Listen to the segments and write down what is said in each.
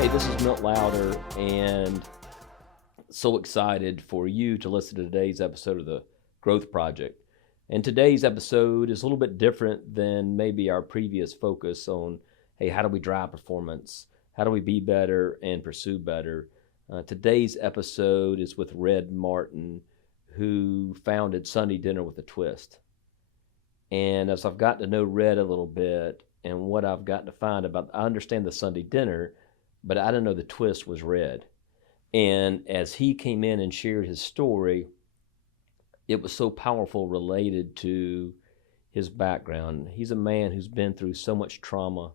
Hey, this is Milt Lowder, and so excited for you to listen to today's episode of the Growth Project. And today's episode is a little bit different than maybe our previous focus on, hey, how do we drive performance? How do we be better and pursue better? Today's episode is with Red Martin, who founded Sunday Dinner with a Twist. And as I've gotten to know Red a little bit and what I've gotten to find about, I understand the Sunday Dinner, but I didn't know the twist was Red. And as he came in and shared his story, it was so powerful related to his background. He's a man who's been through so much trauma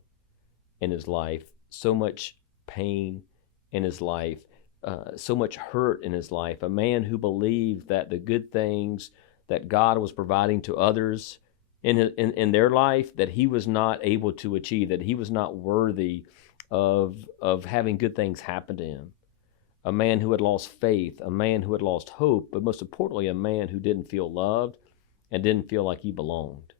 in his life, so much pain in his life, so much hurt in his life, a man who believed that the good things that God was providing to others in their life, that he was not able to achieve, that he was not worthy of having good things happen to him. A man who had lost faith, a man who had lost hope, but most importantly, a man who didn't feel loved and didn't feel like he belonged.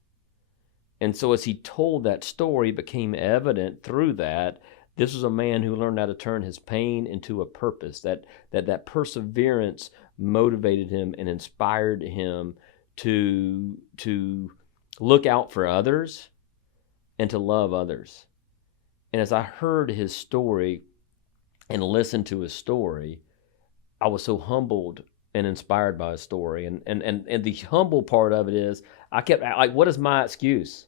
And so as he told that story, it became evident through that this was a man who learned how to turn his pain into a purpose, that perseverance motivated him and inspired him to look out for others and to love others. And as I heard his story and listened to his story, I was so humbled and inspired by his story. And the humble part of it is, I kept like, what is my excuse?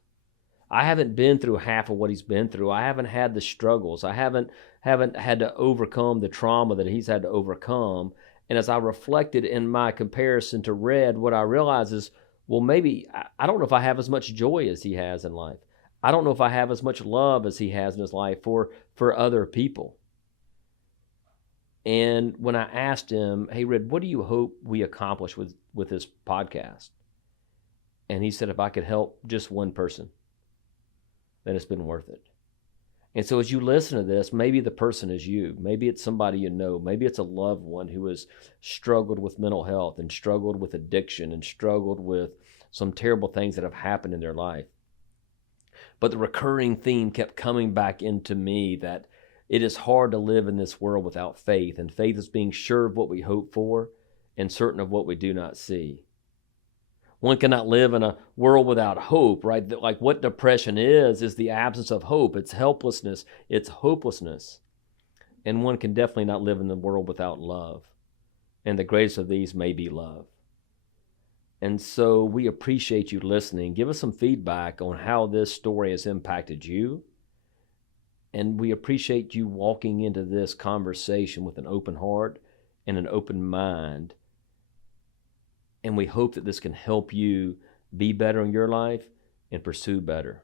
I haven't been through half of what he's been through. I haven't had the struggles. I haven't had to overcome the trauma that he's had to overcome. And as I reflected in my comparison to Red, what I realized is, well, maybe I don't know if I have as much joy as he has in life. I don't know if I have as much love as he has in his life for other people. And when I asked him, hey, Red, what do you hope we accomplish with this podcast? And he said, if I could help just one person, then it's been worth it. And so as you listen to this, maybe the person is you. Maybe it's somebody you know. Maybe it's a loved one who has struggled with mental health and struggled with addiction and struggled with some terrible things that have happened in their life. But the recurring theme kept coming back into me that it is hard to live in this world without faith. And faith is being sure of what we hope for and certain of what we do not see. One cannot live in a world without hope, right? Like what depression is the absence of hope. It's helplessness. It's hopelessness. And one can definitely not live in the world without love. And the greatest of these may be love. And so we appreciate you listening. Give us some feedback on how this story has impacted you. And we appreciate you walking into this conversation with an open heart and an open mind. And we hope that this can help you be better in your life and pursue better.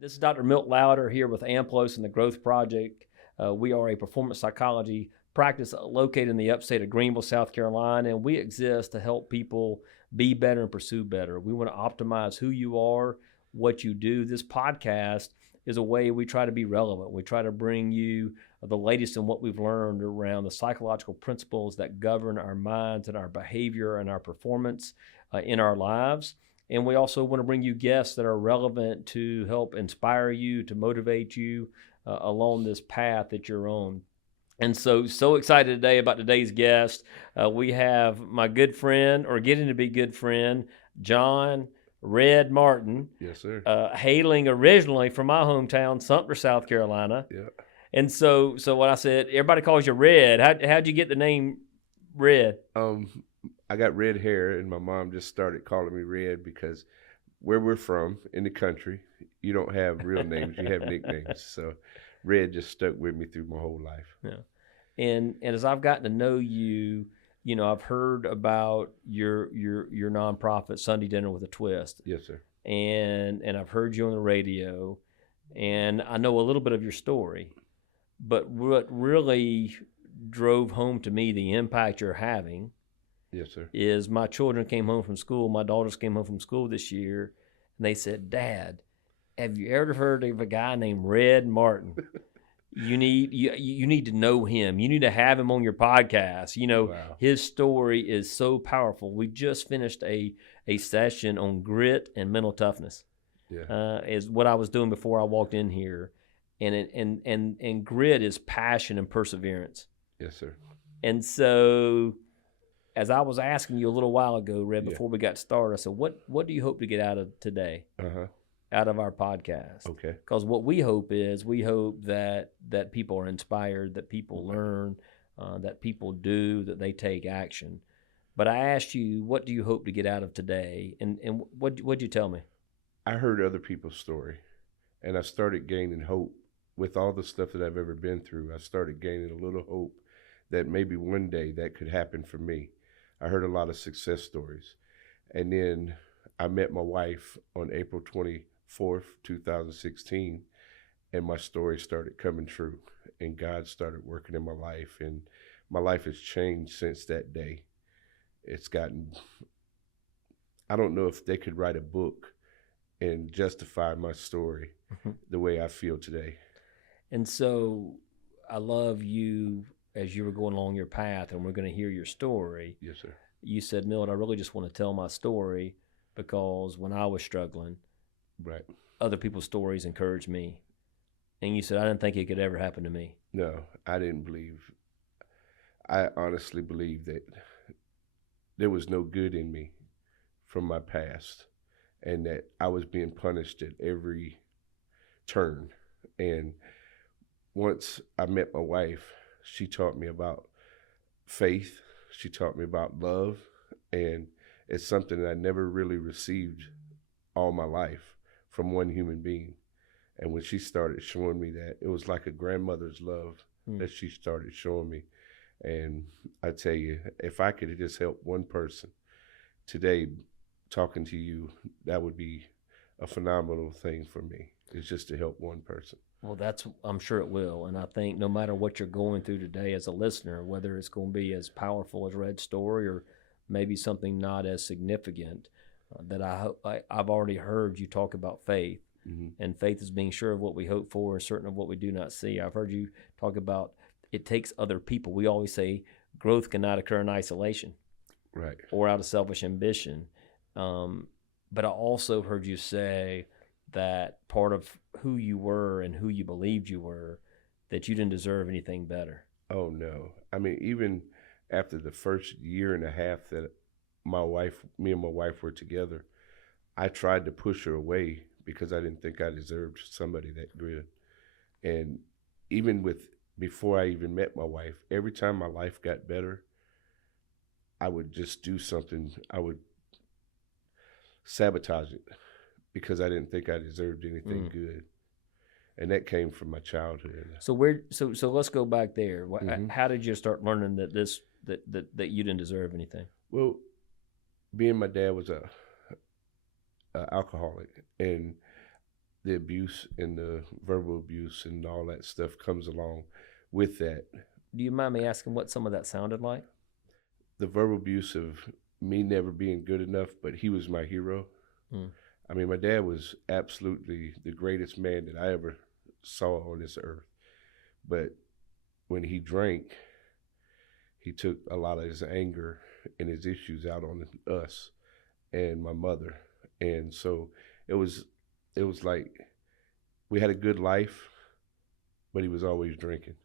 This is Dr. Milt Lowder here with Amplos and the Growth Project. We are a performance psychology practice located in the upstate of Greenville, South Carolina, and we exist to help people be better and pursue better. We want to optimize who you are, what you do. This podcast is a way we try to be relevant. We try to bring you the latest in what we've learned around the psychological principles that govern our minds and our behavior and our performance in our lives. And we also want to bring you guests that are relevant to help inspire you, to motivate you along this path that you're on. And so excited today about today's guest. We have my good friend, or getting to be good friend, John Red Martin. Yes, sir. Hailing originally from my hometown, Sumter, South Carolina. Yeah. And so when I said, everybody calls you Red, how'd you get the name Red? I got red hair, and my mom just started calling me Red because where we're from in the country, you don't have real names, you have nicknames. So Red just stuck with me through my whole life. Yeah. And as I've gotten to know you, you know, I've heard about your nonprofit Sunday Dinner with a Twist. Yes, sir. And I've heard you on the radio, and I know a little bit of your story. But what really drove home to me the impact you're having, yes, sir, is my children came home from school. My daughters came home from school this year, and they said, Dad, have you ever heard of a guy named Red Martin? You need to know him. You need to have him on your podcast. You know, wow. His story is so powerful. We just finished a session on grit and mental toughness. Yeah. Is what I was doing before I walked in here. and grit is passion and perseverance. Yes, sir. And so, as I was asking you a little while ago, Red, Yeah. before we got started, I said, what do you hope to get out of today, out of our podcast? Okay. Because what we hope that people are inspired, that people learn, that people do, that they take action. But I asked you, what do you hope to get out of today? And what'd you tell me? I heard other people's story, and I started gaining hope with all the stuff that I've ever been through. I started gaining a little hope that maybe one day that could happen for me. I heard a lot of success stories. And then I met my wife on April 24th, 2016, and my story started coming true. And God started working in my life, and my life has changed since that day. It's gotten, I don't know if they could write a book and justify my story the way I feel today. And so I love you as you were going along your path, and we're going to hear your story. Yes, sir. You said, Milt, I really just want to tell my story because when I was struggling, Right. other people's stories encouraged me. And you said, I didn't think it could ever happen to me. No, I didn't believe. I honestly believed that there was no good in me from my past, and that I was being punished at every turn. And once I met my wife, she taught me about faith. She taught me about love, and it's something that I never really received all my life from one human being. And when she started showing me that, it was like a grandmother's love that she started showing me. And I tell you, if I could just help one person today, talking to you, that would be a phenomenal thing for me. It's just to help one person. Well, I'm sure it will. And I think no matter what you're going through today as a listener, whether it's going to be as powerful as Red's story or maybe something not as significant, that I've already heard you talk about faith. And faith is being sure of what we hope for and certain of what we do not see. I've heard you talk about it takes other people. We always say growth cannot occur in isolation, right, or out of selfish ambition. But I also heard you say that part of who you were and who you believed you were, that you didn't deserve anything better. Oh, no. I mean, even after the first year and a half that me and my wife were together, I tried to push her away because I didn't think I deserved somebody that good. And even before I even met my wife, every time my life got better, I would just do something. I would sabotage it because I didn't think I deserved anything good. And that came from my childhood. So let's go back there. How did you start learning that you didn't deserve anything? Well, being my dad was a alcoholic, and the abuse and the verbal abuse and all that stuff comes along with that. Do you mind me asking what some of that sounded like? The verbal abuse of me never being good enough, but he was my hero. I mean, my dad was absolutely the greatest man that I ever saw on this earth. But when he drank, he took a lot of his anger and his issues out on us and my mother. And so it was like we had a good life, but he was always drinking.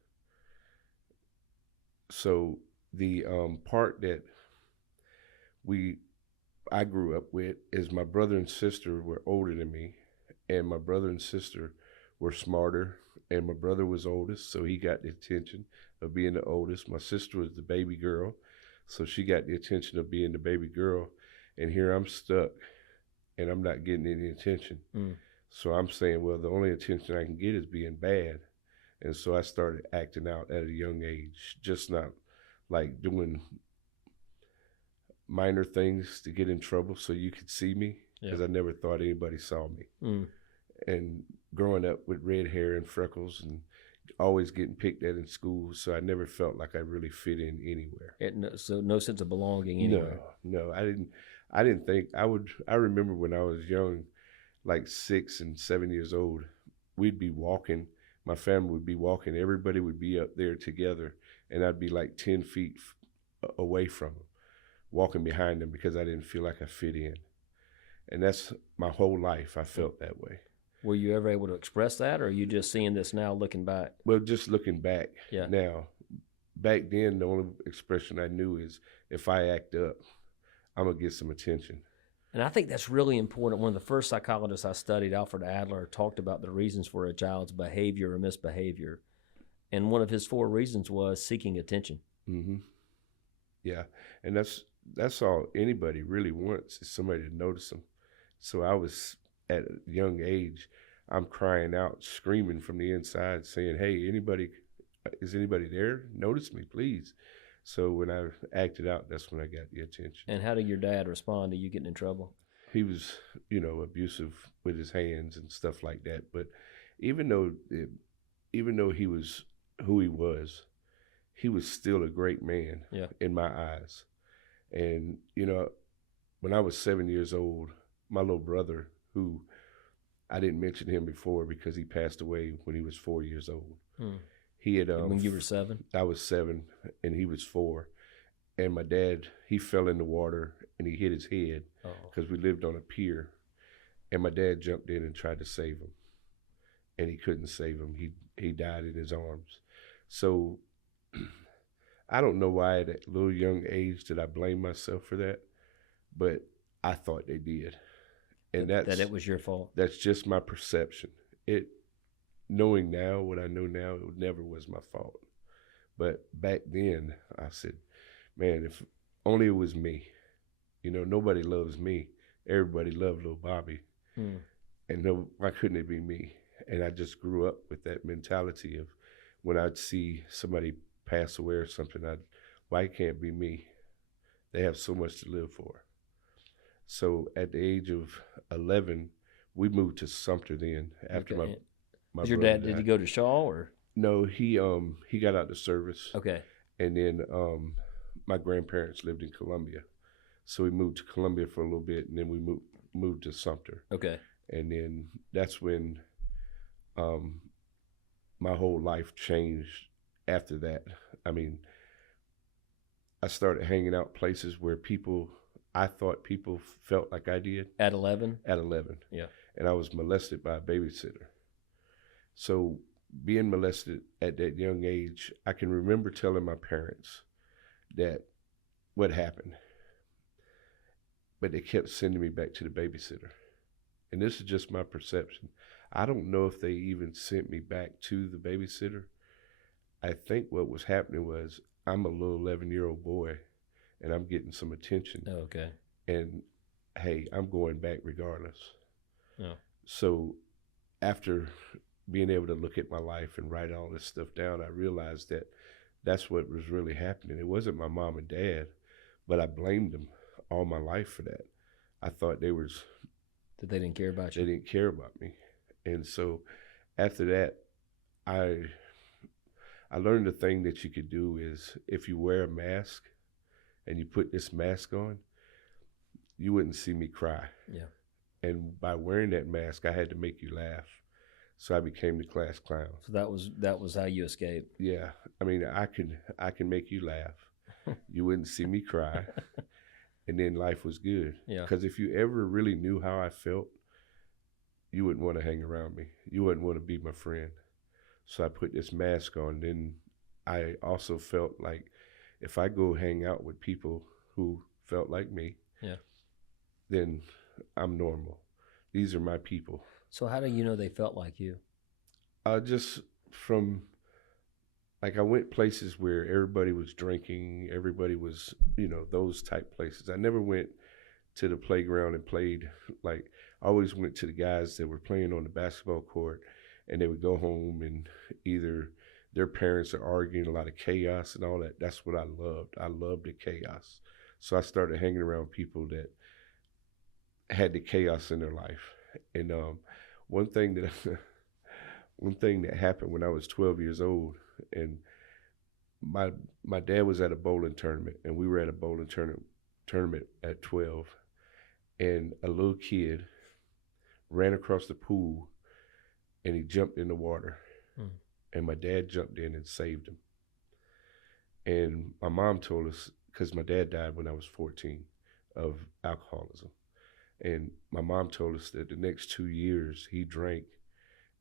So the part that I grew up with is my brother and sister were older than me, and my brother and sister were smarter, and my brother was oldest, so he got the attention of being the oldest. My sister was the baby girl, so she got the attention of being the baby girl, and here I'm stuck, and I'm not getting any attention. So I'm saying, well, the only attention I can get is being bad. And so I started acting out at a young age, just not like doing minor things to get in trouble so you could see me, because I never thought anybody saw me. And growing up with red hair and freckles and always getting picked at in school, so I never felt like I really fit in anywhere. So no sense of belonging anywhere. No, I didn't think I would. I remember when I was young, like 6 and 7 years old, we'd be walking. My family would be walking. Everybody would be up there together, and I'd be like 10 feet away from them, walking behind them because I didn't feel like I fit in. And that's my whole life. I felt that way. Were you ever able to express that, or are you just seeing this now looking back? Well, just looking back Yeah. now, back then the only expression I knew is if I act up, I'm gonna get some attention. And I think that's really important. One of the first psychologists I studied, Alfred Adler, talked about the reasons for a child's behavior or misbehavior. And one of his 4 reasons was seeking attention. Mm-hmm. Yeah, and that's all anybody really wants is somebody to notice them. So I was at a young age, I'm crying out, screaming from the inside, saying, "Hey, is anybody there? Notice me, please." So when I acted out, that's when I got the attention. And how did your dad respond to you getting in trouble? He was, abusive with his hands and stuff like that. But even though even though he was who he was still a great man in my eyes. And when I was 7 years old, my little brother, who I didn't mention him before because he passed away when he was 4 years old. He had when you were 7? I was 7 and he was 4. And my dad, he fell in the water and he hit his head because we lived on a pier. And my dad jumped in and tried to save him. And he couldn't save him. He died in his arms. So I don't know why at a little young age did I blame myself for that, but I thought they did. And that it was your fault. That's just my perception. Knowing now what I know now, it never was my fault. But back then, I said, man, if only it was me. Nobody loves me. Everybody loved little Bobby. And why couldn't it be me? And I just grew up with that mentality of when I'd see somebody pass away or something, why can't it be me? They have so much to live for. So at the age of 11, we moved to Sumter then after my your dad, did he go to Shaw or? No, he got out the service. Okay. And then my grandparents lived in Columbia. So we moved to Columbia for a little bit and then we moved to Sumter. Okay. And then that's when my whole life changed after that. I mean, I started hanging out places where I thought people felt like I did. At 11? At 11. Yeah. And I was molested by a babysitter. So being molested at that young age, I can remember telling my parents that what happened. But they kept sending me back to the babysitter. And this is just my perception. I don't know if they even sent me back to the babysitter. I think what was happening was I'm a little 11-year-old boy and I'm getting some attention. Oh, okay. And hey, I'm going back regardless. Yeah. So after being able to look at my life and write all this stuff down, I realized that that's what was really happening. It wasn't my mom and dad, but I blamed them all my life for that. I thought that they didn't care about you. They didn't care about me. And so after that, I learned the thing that you could do is if you wear a mask and you put this mask on, you wouldn't see me cry. Yeah. And by wearing that mask, I had to make you laugh. So I became the class clown. So that was how you escaped. Yeah. I mean, I can make you laugh. You wouldn't see me cry. And then life was good. Yeah. Because if you ever really knew how I felt, you wouldn't want to hang around me. You wouldn't want to be my friend. So I put this mask on. Then I also felt like if I go hang out with people who felt like me, then I'm normal. These are my people. So how do you know they felt like you? Just from, like I went places where everybody was drinking, everybody was, those type places. I never went to the playground and played. Like I always went to the guys that were playing on the basketball court and they would go home and either their parents are arguing, a lot of chaos and all that. That's what I loved. I loved the chaos. So I started hanging around people that had the chaos in their life. And one thing that happened when I was 12 years old, and my dad was at a bowling tournament, and we were at a bowling tournament at 12, and a little kid ran across the pool, and he jumped in the water, and my dad jumped in and saved him. And my mom told us, because my dad died when I was 14 of alcoholism. And my mom told us that the next 2 years he drank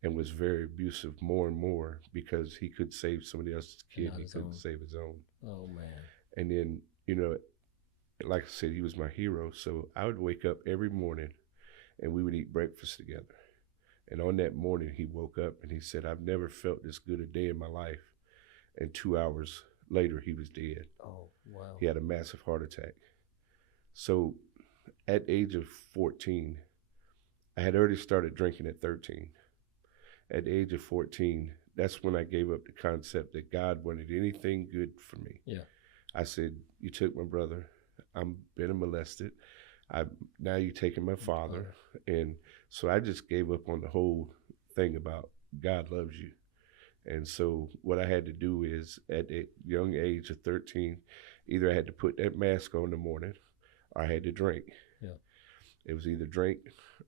and was very abusive more and more because he could save somebody else's kid and he couldn't save his own. Oh, man. And then, like I said, he was my hero. So I would wake up every morning and we would eat breakfast together. And on that morning, he woke up and he said, I've never felt this good a day in my life. And 2 hours later, he was dead. Oh, wow. He had a massive heart attack. So at the age of 14, I had already started drinking at 13. At the age of 14, that's when I gave up the concept that God wanted anything good for me. Yeah. I said, you took my brother. I'm been molested. Now you taking my father. And so I just gave up on the whole thing about God loves you. And so what I had to do is at the young age of 13, either I had to put that mask on in the morning or I had to drink. Yeah. It was either drink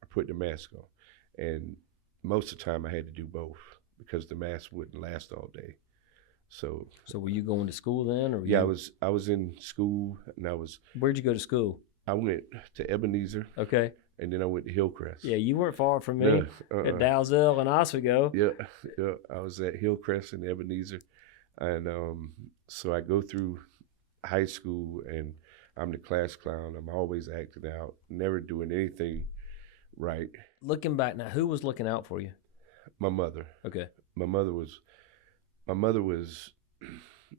or put the mask on. And most of the time I had to do both because the mask wouldn't last all day. So were you going to school then? Or yeah, I was in school and Where'd you go to school? I went to Ebenezer. Okay. And then I went to Hillcrest. Yeah, you weren't far from me at Dalzell and Oswego. Yeah. I was at Hillcrest and Ebenezer. And so I go through high school and I'm the class clown. I'm always acting out, never doing anything right. Looking back now, who was looking out for you? My mother. Okay. My mother was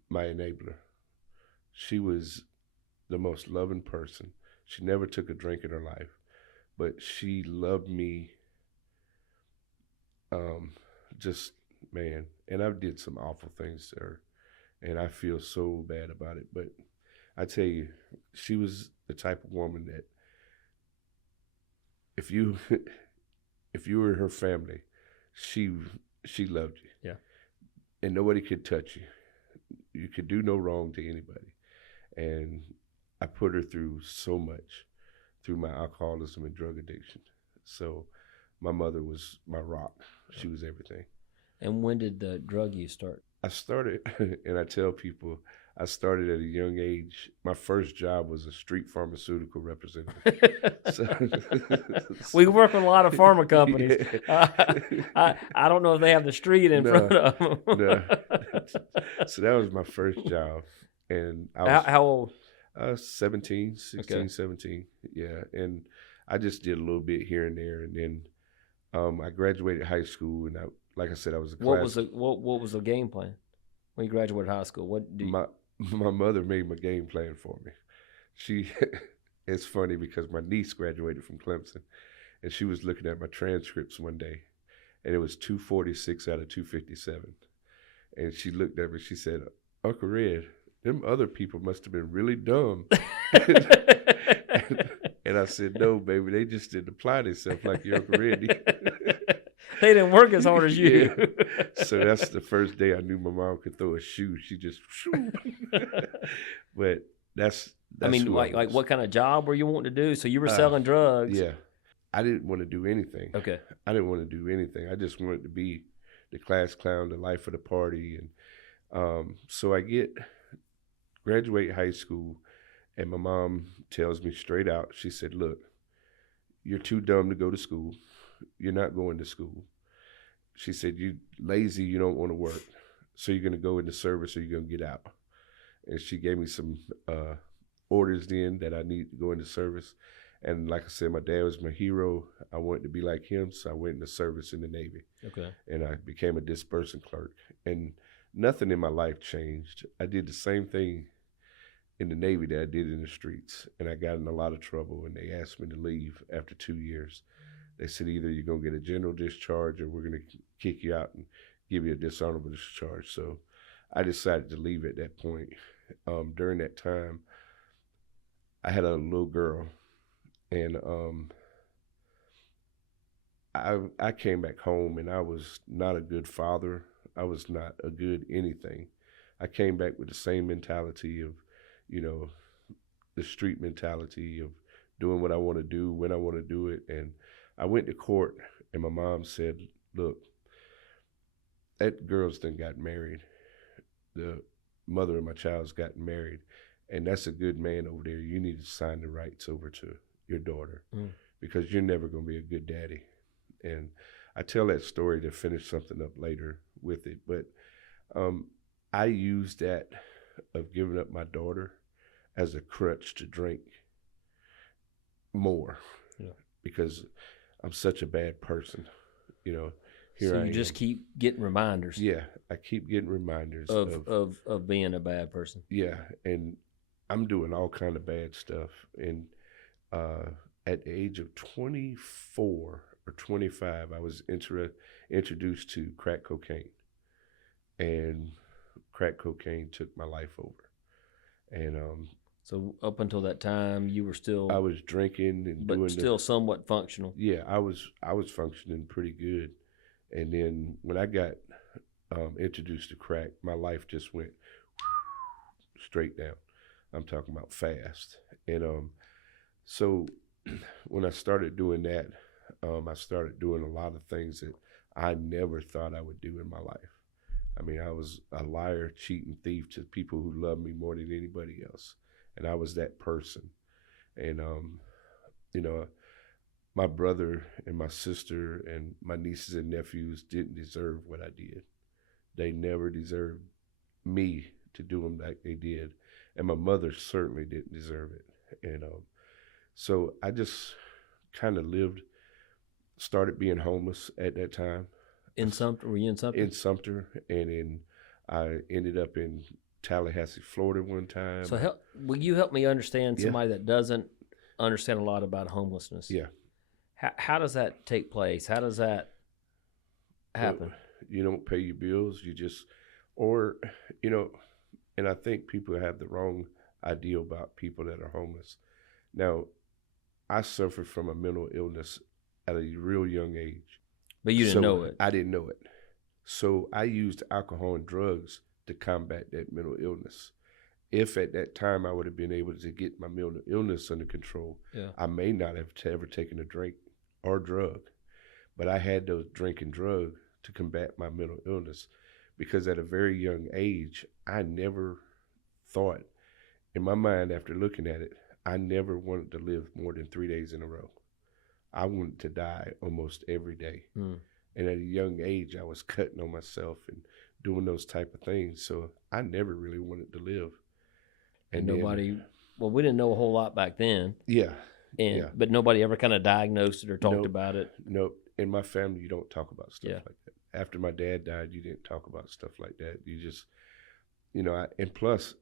my enabler. She was the most loving person. She never took a drink in her life, but she loved me. Just man, and I did some awful things to her, and I feel so bad about it. But I tell you, she was the type of woman that if you were her family, she loved you. Yeah. And nobody could touch you. You could do no wrong to anybody. And I put her through so much through my alcoholism and drug addiction. So my mother was my rock. She was everything. And when did the drug use start? I started, and I tell people, I started at a young age. My first job was a street pharmaceutical representative. We work with a lot of pharma companies. Yeah. I don't know if they have the street in front of them. No. So that was my first job. And I was, how old? 16, Okay. 17. Yeah. And I just did a little bit here and there. And then I graduated high school. And like I said, I was a class. What was the game plan when you graduated high school? What do you... My mother made my game plan for me. It's funny because my niece graduated from Clemson, and she was looking at my transcripts one day, and it was 246 out of 257. And she looked at me, she said, Uncle Red, them other people must have been really dumb. And I said, no, baby, they just didn't apply themselves like your Uncle Red. They didn't work as hard as you. Yeah. So that's the first day I knew my mom could throw a shoe. She just, but that's I mean, like what kind of job were you wanting to do? So you were selling drugs. Yeah. I didn't want to do anything. Okay. I didn't want to do anything. I just wanted to be the class clown, the life of the party. And so I graduate high school, and my mom tells me straight out, she said, look, you're too dumb to go to school. You're not going to school. She said, you lazy, you don't want to work. So you're going to go into service or you're going to get out. And she gave me some orders then that I need to go into service. And like I said, my dad was my hero. I wanted to be like him, so I went into service in the Navy. Okay. And I became a disbursing clerk. And nothing in my life changed. I did the same thing in the Navy that I did in the streets. And I got in a lot of trouble, and they asked me to leave after 2 years. They said, either you're going to get a general discharge or we're going to kick you out and give you a dishonorable discharge. So I decided to leave at that point. During that time, I had a little girl, and I came back home, and I was not a good father. I was not a good anything. I came back with the same mentality of, the street mentality of doing what I want to do, when I want to do it. And I went to court, and my mom said, look, that girl's done got married. The mother of my child's gotten married, and that's a good man over there. You need to sign the rights over to your daughter. because you're never going to be a good daddy. And I tell that story to finish something up later with it. But I use that of giving up my daughter as a crutch to drink more, because I'm such a bad person. Here so I you just am. keep getting reminders. Yeah, I keep getting reminders of being a bad person. Yeah, and I'm doing all kind of bad stuff. And at the age of 24 or 25, I was introduced to crack cocaine, and crack cocaine took my life over. And so up until that time, you were still I was drinking and but still somewhat functional. Yeah, I was functioning pretty good. And then when I got introduced to crack, my life just went straight down. I'm talking about fast. And so when I started doing that, I started doing a lot of things that I never thought I would do in my life. I mean, I was a liar, cheating, thief to people who loved me more than anybody else. And I was that person. And, my brother and my sister and my nieces and nephews didn't deserve what I did. They never deserved me to do them like they did. And my mother certainly didn't deserve it. And so I just kind of started being homeless at that time. In Sumter? Were you in Sumter? In Sumter. And I ended up in Tallahassee, Florida one time. So will you help me understand somebody that doesn't understand a lot about homelessness? Yeah. How does that take place? How does that happen? Well, you don't pay your bills. You just, and I think people have the wrong idea about people that are homeless. Now, I suffered from a mental illness at a real young age. But you didn't know it. I didn't know it. So I used alcohol and drugs to combat that mental illness. If at that time I would have been able to get my mental illness under control, I may not have ever taken a drink or drug. But I had to drink and drug to combat my mental illness, because at a very young age, I never thought, in my mind after looking at it, I never wanted to live more than 3 days in a row. I wanted to die almost every day. And at a young age, I was cutting on myself and doing those type of things. So I never really wanted to live. And we didn't know a whole lot back then. Yeah. But nobody ever kind of diagnosed it or talked about it. Nope. In my family, you don't talk about stuff like that. After my dad died, you didn't talk about stuff like that. You just, and plus,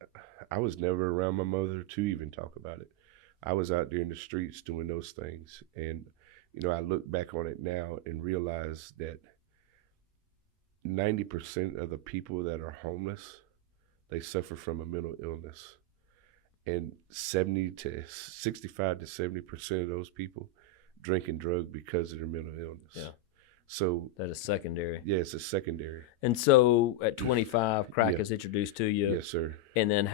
I was never around my mother to even talk about it. I was out there in the streets doing those things. And, I look back on it now and realize that 90% of the people that are homeless, they suffer from a mental illness. And 65 to 70% of those people drink and drug because of their mental illness. Yeah. So that is secondary. Yeah, it's a secondary. And so at 25, crack is introduced to you. Yes, sir. And then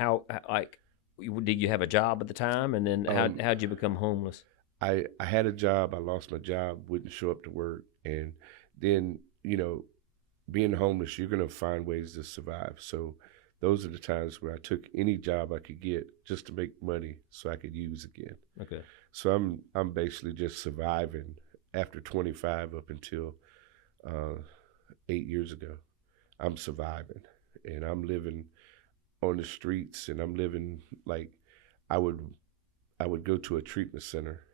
did you have a job at the time? And then how'd you become homeless? I had a job. I lost my job, wouldn't show up to work. And then, being homeless, you're going to find ways to survive. So those are the times where I took any job I could get just to make money so I could use again. Okay. So I'm basically just surviving after 25 up until 8 years ago. I'm surviving, and I'm living on the streets, and I'm living like I would go to a treatment center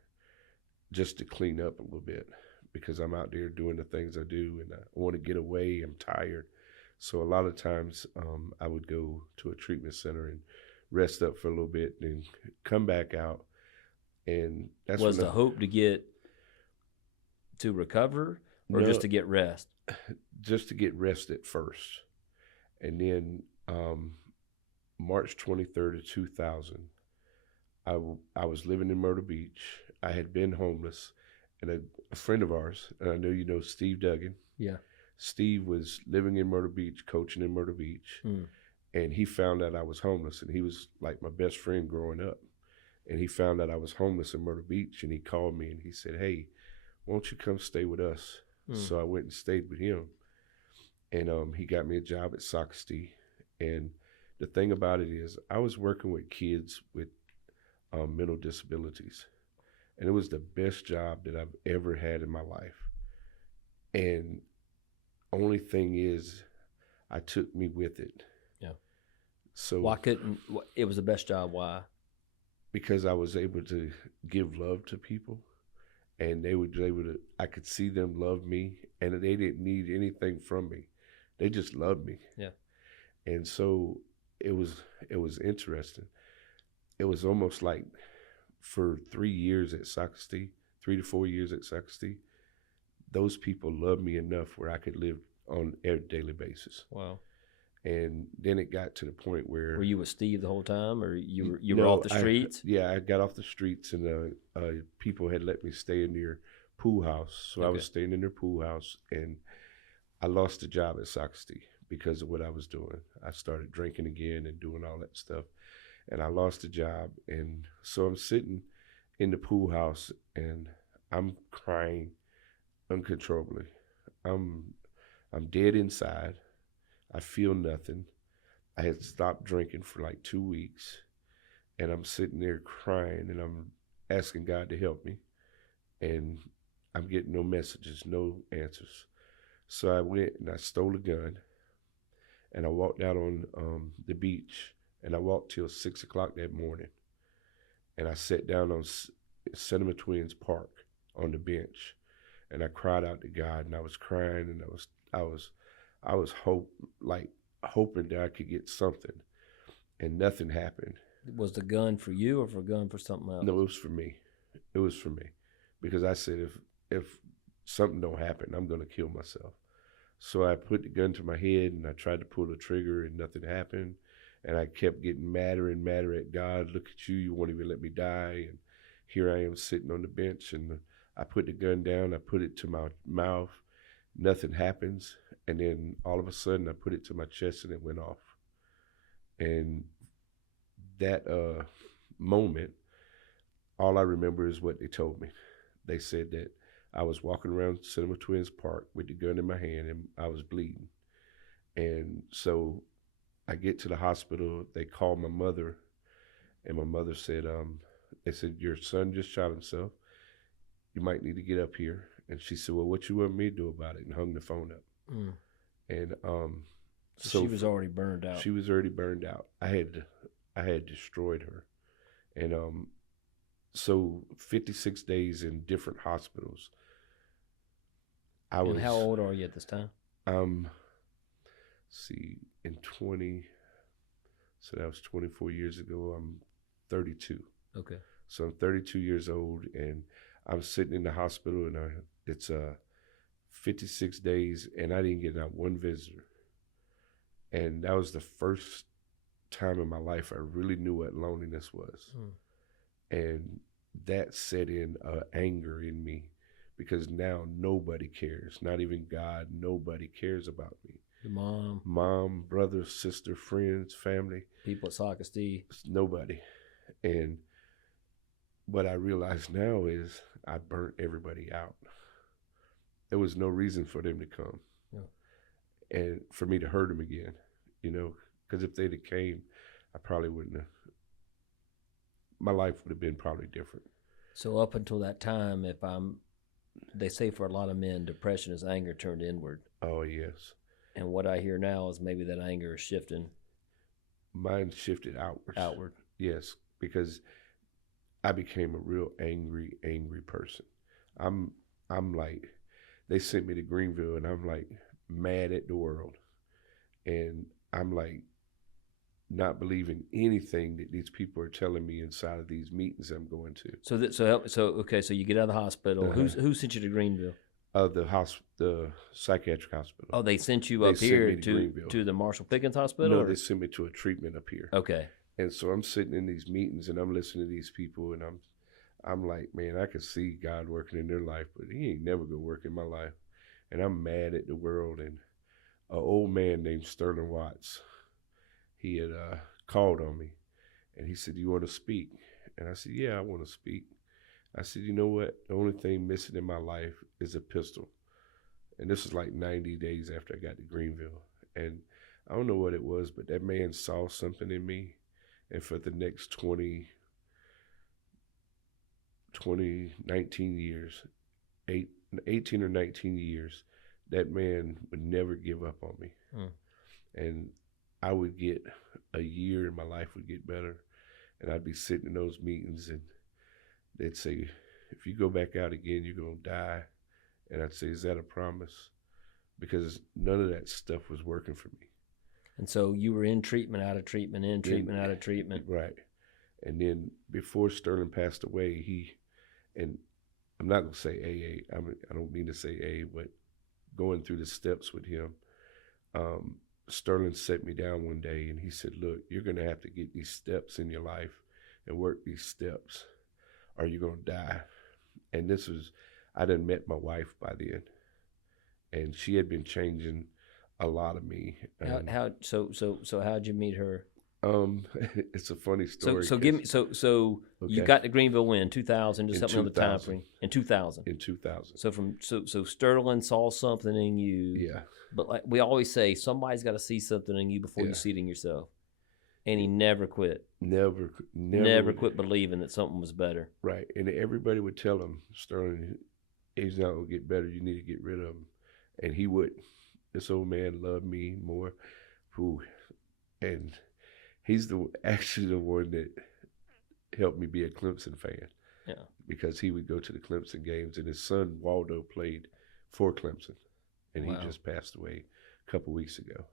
just to clean up a little bit, because I'm out there doing the things I do and I want to get away. I'm tired. So a lot of times I would go to a treatment center and rest up for a little bit and come back out. And that's was the hope to recover or just to get rest? Just to get rest at first. And then March 23rd of 2000, I was living in Myrtle Beach. I had been homeless, and a friend of ours, and I know you know Steve Duggan. Yeah. Steve was living in Myrtle Beach, coaching in Myrtle Beach, and he found out I was homeless, and he was like my best friend growing up. And he found out I was homeless in Myrtle Beach, and he called me and he said, "Hey, won't you come stay with us?" So I went and stayed with him, and he got me a job at Sockasty. And the thing about it is, I was working with kids with mental disabilities, and it was the best job that I've ever had in my life. And only thing is, I took me with it. Yeah. So Why couldn't it was the best job? Why? because I was able to give love to people, and they were able to, I could see them love me, and they didn't need anything from me. They just loved me. Yeah. And so it was it was interesting. It was almost like for 3 years at Socastee, 3 to 4 years at Socastee, those people loved me enough where I could live on a daily basis. Wow. And then it got to the point where Were you with Steve the whole time, or you were no, off the streets? I got off the streets, and people had let me stay in their pool house. So I was staying in their pool house, and I lost the job at Socastee because of what I was doing. I started drinking again and doing all that stuff, and I lost the job. And so I'm sitting in the pool house, and I'm crying uncontrollably. I'm I'm dead inside. I feel nothing. I had stopped drinking for like 2 weeks, and I'm sitting there crying, and I'm asking God to help me, and I'm getting no messages, no answers. So I went and I stole a gun, and I walked out on the beach, and I walked till 6 o'clock that morning, and I sat down on Cinema Twins Park on the bench, and I cried out to God, and I was crying, and I was hoping that I could get something, and nothing happened. Was the gun for you or for a gun for something else? No, it was for me. It was for me, because I said if something don't happen, I'm gonna kill myself. So I put the gun to my head, and I tried to pull the trigger, and nothing happened. And I kept getting madder and madder at God. Look at you! You won't even let me die. And here I am sitting on the bench, and I put the gun down. I put it to my mouth. Nothing happens. And then all of a sudden, I put it to my chest, and it went off. And that moment, all I remember is what they told me. They said that I was walking around Cinema Twins Park with the gun in my hand, and I was bleeding. And so I get to the hospital. They called my mother, and my mother said, they said, your son just shot himself. You might need to get up here. And she said, well, what you want me to do about it? And hung the phone up. Mm. And so she was already burned out. She was already burned out. I had destroyed her. And so 56 days in different hospitals. And how old are you at this time? See, in 20, so that was 24 years ago. I'm 32. Okay. So I'm 32 years old, and I'm sitting in the hospital, and it's 56 days, and I didn't get not one visitor. And that was the first time in my life I really knew what loneliness was. And that set in anger in me, because now nobody cares, not even God. Nobody cares about me. Your mom, brother, sister, friends, family, people at Socastee, nobody. And what I realize now is I burnt everybody out. There was no reason for them to come, and for me to hurt them again, because if they'd have came, I probably wouldn't have. My life would have been probably different. So up until that time, they say for a lot of men, depression is anger turned inward. Oh, yes. And what I hear now is maybe that anger is shifting. Mine shifted outward. Outward. Yes, because I became a real angry person. I'm like, they sent me to Greenville, and I'm like mad at the world. And I'm like not believing anything that these people are telling me inside of these meetings I'm going to. So you get out of the hospital. Who sent you to Greenville? The psychiatric hospital. Oh, they sent you up here to the Marshall Pickens Hospital? No, they sent me to a treatment up here. Okay. And so I'm sitting in these meetings, and I'm listening to these people, and I'm like, man, I can see God working in their life, but he ain't never gonna work in my life. And I'm mad at the world. And an old man named Sterling Watts, he had called on me, and he said, you want to speak? And I said, yeah, I want to speak. I said, you know what? The only thing missing in my life is a pistol. And this was like 90 days after I got to Greenville. And I don't know what it was, but that man saw something in me. And for the next 19 years, 18 or 19 years, that man would never give up on me. Mm. And I would get a year and my life would get better. And I'd be sitting in those meetings and they'd say, if you go back out again, you're going to die. And I'd say, is that a promise? Because none of that stuff was working for me. And so you were in treatment, out of treatment, in treatment, out of treatment. Right. And then before Sterling passed away, and I'm not going to say AA, I don't mean to say AA, but going through the steps with him, Sterling set me down one day and he said, look, you're going to have to get these steps in your life and work these steps or you're going to die. And I done met my wife by then and she had been changing a lot of me. So how'd you meet her? It's a funny story. So give me okay. You got to Greenville when 2000, just help me on the time frame. In 2000. In 2000. So Sterling saw something in you. Yeah. But like we always say, somebody's got to see something in you before you see it in yourself. And he never quit. Never quit believing that something was better. Right. And everybody would tell him, Sterling, he's not gonna get better. You need to get rid of him. And he would. This old man loved me more. And he's actually the one that helped me be a Clemson fan. Yeah. Because he would go to the Clemson games, and his son Waldo played for Clemson, and Wow. he just passed away a couple weeks ago.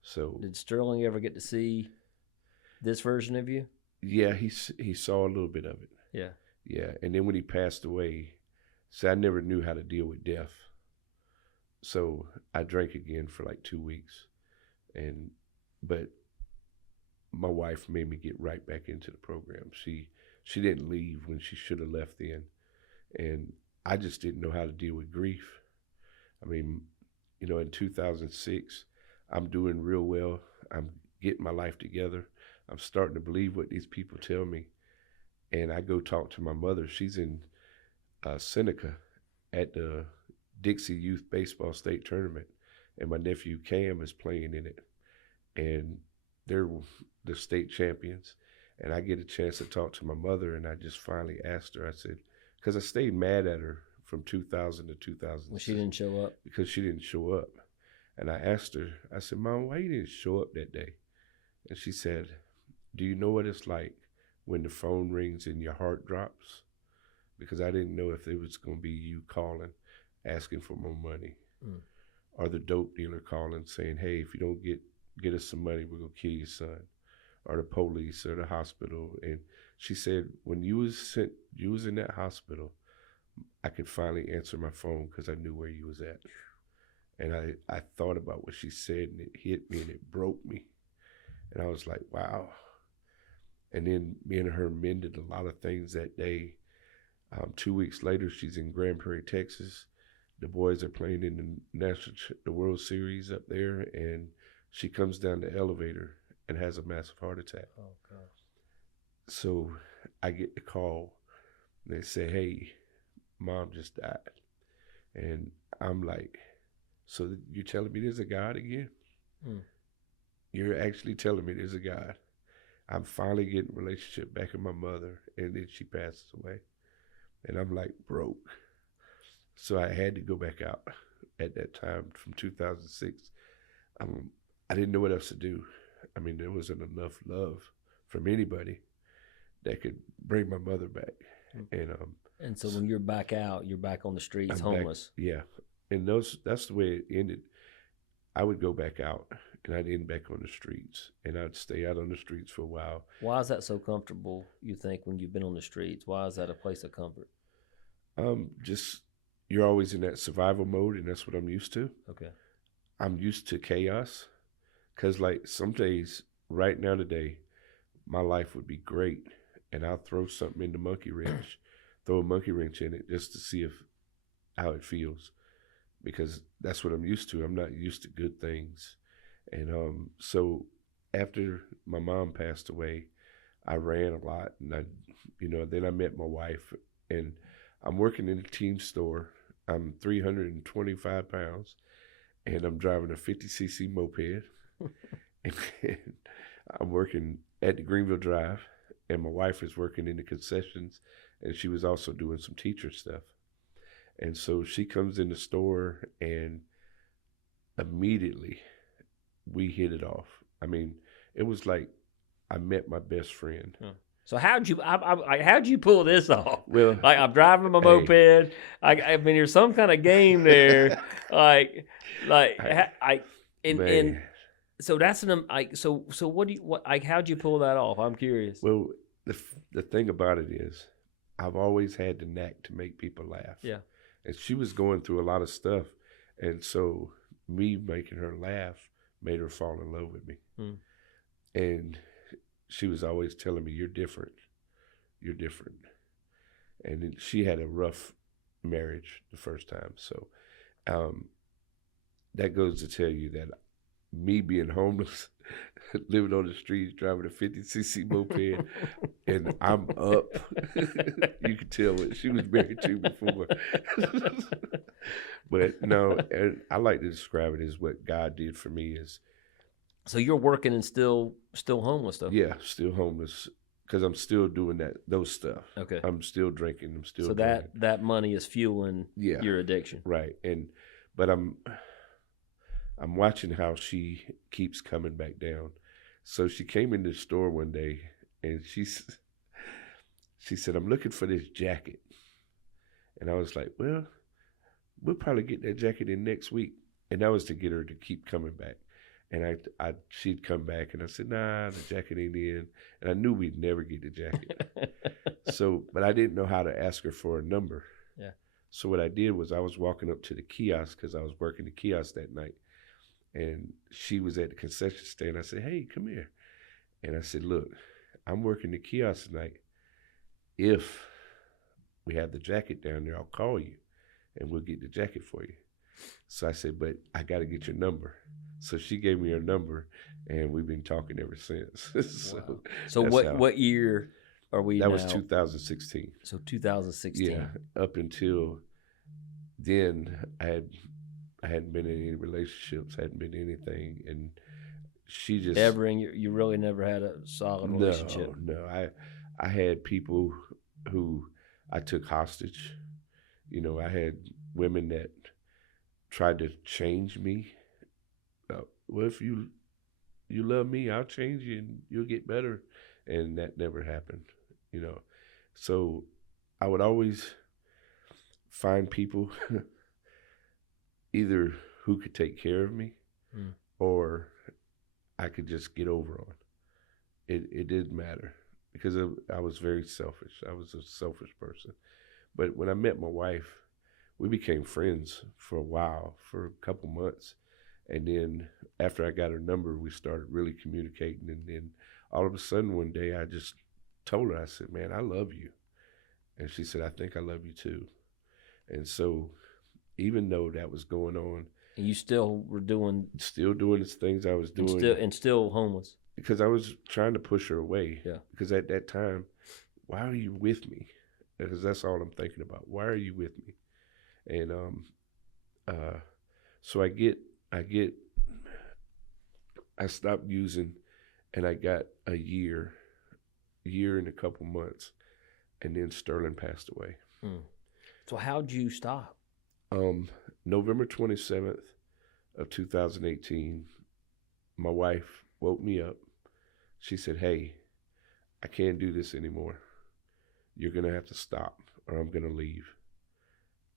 So did Sterling ever get to see this version of you? Yeah, he saw a little bit of it. Yeah. Yeah, and then when he passed away, see, I never knew how to deal with death. So I drank again for like 2 weeks, but my wife made me get right back into the program. She didn't leave when she should have left then, and I just didn't know how to deal with grief. I mean, in 2006, I'm doing real well. I'm getting my life together. I'm starting to believe what these people tell me, and I go talk to my mother. She's in Seneca at the Dixie Youth Baseball State Tournament, and my nephew Cam is playing in it, and they're the state champions. And I get a chance to talk to my mother, and I just finally asked her, I said, because I stayed mad at her from 2000 to 2006. When she didn't show up? Because she didn't show up. And I asked her, I said, Mom, why you didn't show up that day? And she said, do you know what it's like when the phone rings and your heart drops? Because I didn't know if it was going to be you calling, asking for more money, or the dope dealer calling saying, hey, if you don't get us some money, we're going to kill your son, or the police or the hospital. And she said, when you was in that hospital, I could finally answer my phone because I knew where you was at. And I thought about what she said, and it hit me and it broke me. And I was like, wow. And then me and her mended a lot of things that day. 2 weeks later, she's in Grand Prairie, Texas. The boys are playing in the World Series up there, and she comes down the elevator and has a massive heart attack. Oh, gosh. So I get the call. And they say, hey, Mom just died. And I'm like, so you're telling me there's a God again? You're actually telling me there's a God. I'm finally getting a relationship back with my mother, and then she passes away. And I'm like broke. So I had to go back out at that time from 2006. I didn't know what else to do. I mean, there wasn't enough love from anybody that could bring my mother back. And so when you're back out, you're back on the streets, homeless. Back, yeah. And that's the way it ended. I would go back out, and I'd end back on the streets, and I'd stay out on the streets for a while. Why is that so comfortable, you think, when you've been on the streets? Why is that a place of comfort? Just you're always in that survival mode, and that's what I'm used to. Okay. I'm used to chaos, because like some days, right now today, my life would be great, and I'll throw something in the monkey wrench, throw a monkey wrench in it just to see how it feels, because that's what I'm used to. I'm not used to good things. And so after my mom passed away, I ran a lot, and then I met my wife, and I'm working in a team store. I'm 325 pounds, and I'm driving a 50cc moped, and I'm working at the Greenville Drive, and my wife is working in the concessions and she was also doing some teacher stuff. And so she comes in the store, and immediately we hit it off. I mean, it was like I met my best friend. Huh. So how'd you pull this off? Well, Like, I'm driving my hey. moped. I mean, there's some kind of game there. like and so that's so how'd you pull that off? I'm curious. Well, the thing about it is, I've always had the knack to make people laugh. Yeah. And she was going through a lot of stuff, and so me making her laugh made her fall in love with me. Hmm. And she was always telling me, "You're different. You're different." And then she had a rough marriage the first time, so that goes to tell you that me being homeless, living on the streets, driving a 50cc moped, and I'm up. You can tell what she was married to before. But no, and I like to describe it as what God did for me is. So you're working and still homeless though? Yeah, still homeless because I'm still doing those stuff. Okay. I'm still drinking. I'm still. So drinking. that money is fueling your addiction. Right, but I'm watching how she keeps coming back down. So she came in the store one day, and she said, "I'm looking for this jacket," and I was like, "Well, we'll probably get that jacket in next week," and that was to get her to keep coming back. And she'd come back, and I said, "Nah, the jacket ain't in," and I knew we'd never get the jacket. But I didn't know how to ask her for a number. Yeah. So what I did was I was walking up to the kiosk because I was working the kiosk that night. And she was at the concession stand. I said, "Hey, come here." And I said, "Look, I'm working the kiosk tonight. If we have the jacket down there, I'll call you and we'll get the jacket for you." So I said, "But I got to get your number." So she gave me her number, and we've been talking ever since. So what year are we now? That was 2016. So 2016. Yeah, up until then, I hadn't been in any relationships, hadn't been anything, and she just you really never had a solid relationship. No, I had people who I took hostage. I had women that tried to change me. Well, if you love me, I'll change you and you'll get better, and that never happened. So I would always find people either who could take care of me or I could just get over on. It didn't matter because I was very selfish. I was a selfish person. But when I met my wife, we became friends for a while, for a couple months. And then after I got her number, we started really communicating. And then all of a sudden one day I just told her, I said, "Man, I love you." And she said, "I think I love you too." And so even though that was going on, and you still were doing the things I was doing, and still homeless, because I was trying to push her away. Yeah. Because at that time, why are you with me? Because that's all I'm thinking about. Why are you with me? And so I stopped using, and I got a year and a couple months, and then Sterling passed away. So how'd you stop? November 27th of 2018, my wife woke me up. She said, "Hey, I can't do this anymore. You're going to have to stop or I'm going to leave."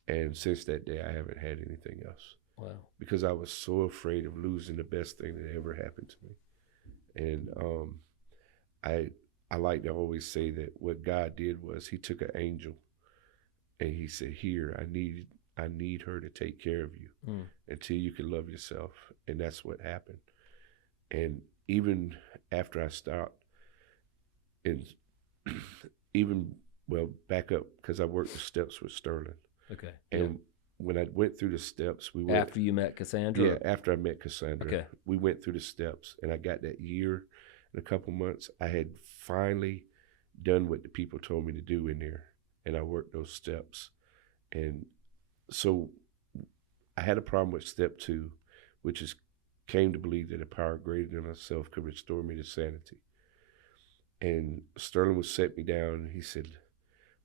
And since that day, I haven't had anything else. Wow. Because I was so afraid of losing the best thing that ever happened to me. And I like to always say that what God did was he took an angel and he said, "Here, I need her to take care of you until you can love yourself." And that's what happened. And even after I stopped, and back up, because I worked the steps with Sterling. Okay. And when I went through the steps, after you met Cassandra? Yeah, after I met Cassandra. Okay. We went through the steps, and I got that year and a couple months. I had finally done what the people told me to do in there, and I worked those steps. And so I had a problem with step 2, which is came to believe that a power greater than myself could restore me to sanity. And Sterling would set me down, and he said,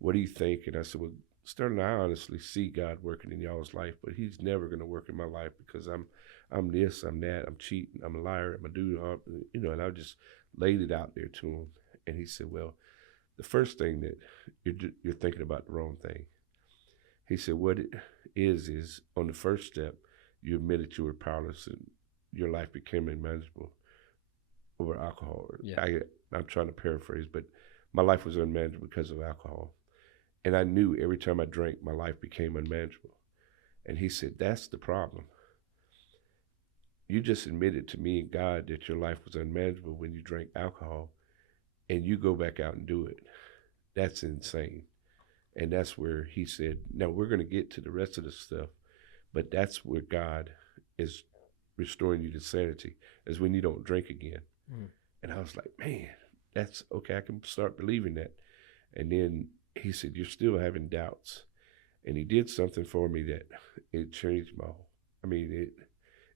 what do you think? And I said, well, Sterling, I honestly see God working in y'all's life, but he's never going to work in my life because I'm this, I'm that, I'm cheating, I'm a liar, I'm a dude, and I just laid it out there to him. And he said, well, the first thing that you're thinking about the wrong thing. He said, what it is on the first step, you admitted you were powerless and your life became unmanageable over alcohol. Yeah. I'm trying to paraphrase, but my life was unmanageable because of alcohol. And I knew every time I drank, my life became unmanageable. And he said, that's the problem. You just admitted to me and God that your life was unmanageable when you drank alcohol, and you go back out and do it. That's insane. And that's where he said, now we're going to get to the rest of the stuff, but that's where God is restoring you to sanity, is when you don't drink again. Mm. And I was like, man, that's okay. I can start believing that. And then he said, you're still having doubts. And he did something for me that it changed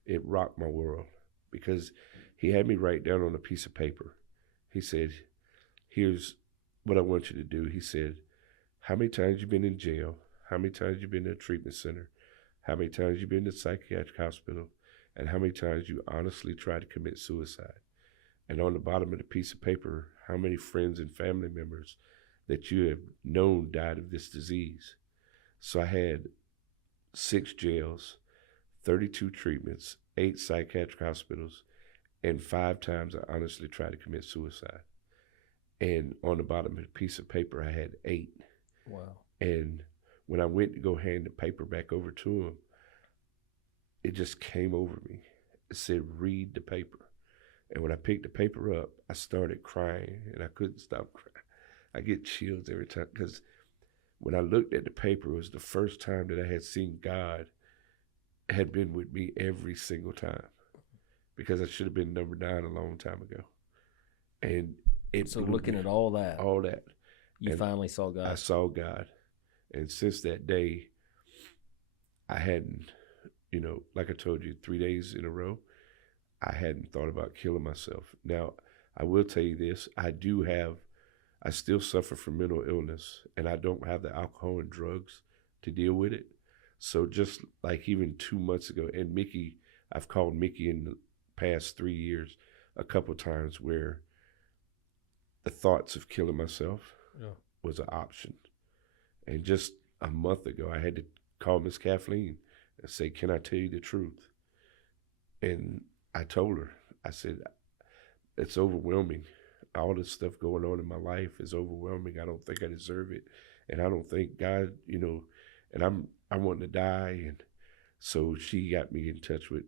it rocked my world, because he had me write down on a piece of paper. He said, here's what I want you to do. He said, how many times you been in jail? How many times you been in a treatment center? How many times you been in a psychiatric hospital? And how many times you honestly tried to commit suicide? And on the bottom of the piece of paper, how many friends and family members that you have known died of this disease? So I had 6 jails, 32 treatments, 8 psychiatric hospitals, and 5 times I honestly tried to commit suicide. And on the bottom of the piece of paper, I had 8. Wow. And when I went to go hand the paper back over to him, it just came over me. It said, read the paper. And when I picked the paper up, I started crying, and I couldn't stop crying. I get chills every time, because when I looked at the paper, it was the first time that I had seen God had been with me every single time, because I should have been number 9 a long time ago. And so looking at all that, you and finally saw God. I saw God. And since that day, I hadn't, like I told you, 3 days in a row, I hadn't thought about killing myself. Now, I will tell you this, I still suffer from mental illness, and I don't have the alcohol and drugs to deal with it. So just like even 2 months ago, and Mickey, I've called Mickey in the past 3 years a couple of times where the thoughts of killing myself was an option. And just a month ago, I had to call Miss Kathleen and say, can I tell you the truth? And I told her, I said, it's overwhelming. All this stuff going on in my life is overwhelming. I don't think I deserve it. And I don't think God, and I'm wanting to die. And so she got me in touch with